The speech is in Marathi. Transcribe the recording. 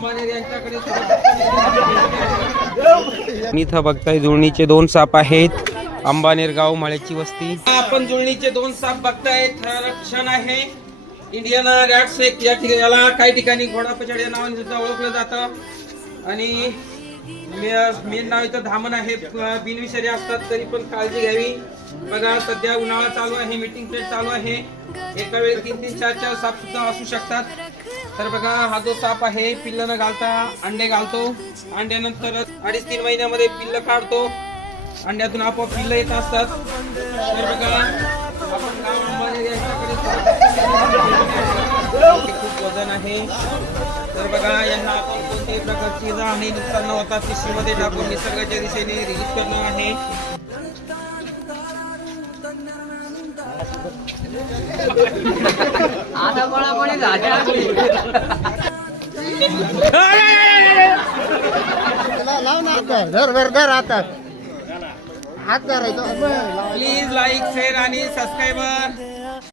अंबानेर यांच्याकडे इथं बघताय जुळणीचे 2 साप आहेत. अंबानेर गाव माळ्याची वस्ती. आपण जुळणीचे 2 साप बघताय. रक्षण आहे इंडियन रॅट स्नेक. या ठिकाणी याला काही ठिकाणी घोडापछाड या नावाने सुद्धा ओळखलं जातं आणि मेन नाव इथं धामण आहे. बिनविषारी असतात तरी पण काळजी घ्यावी. बघा सध्या उन्हाळा चालू आहे, मीटिंग पिरियड चालू आहे. एका वेळी 3-3, 4-4 साप सुद्धा असू शकतात. तर बघा हा जो साप आहे पिल्ल न घालता अंडे घालतो. अंड्यानंतर 2.5-3 महिन्यामध्ये पिल्ल काढतो. अंड्यातून आपोआप पिल्ल येत असतात. तर बघा आपण गाव अंबानेर यांच्याकडे खूप वजन आहे. तर बघा यांना आपण कोणत्याही प्रकारची इजा आणि नुकसान न होता पिशवीमध्ये टाकून निसर्गाच्या दिशेने रिलीज करणं आहे. आता बळाबळी झाल्या. लाव ना घर आता हात करायचं. प्लीज लाईक शेअर आणि सबस्क्राईबर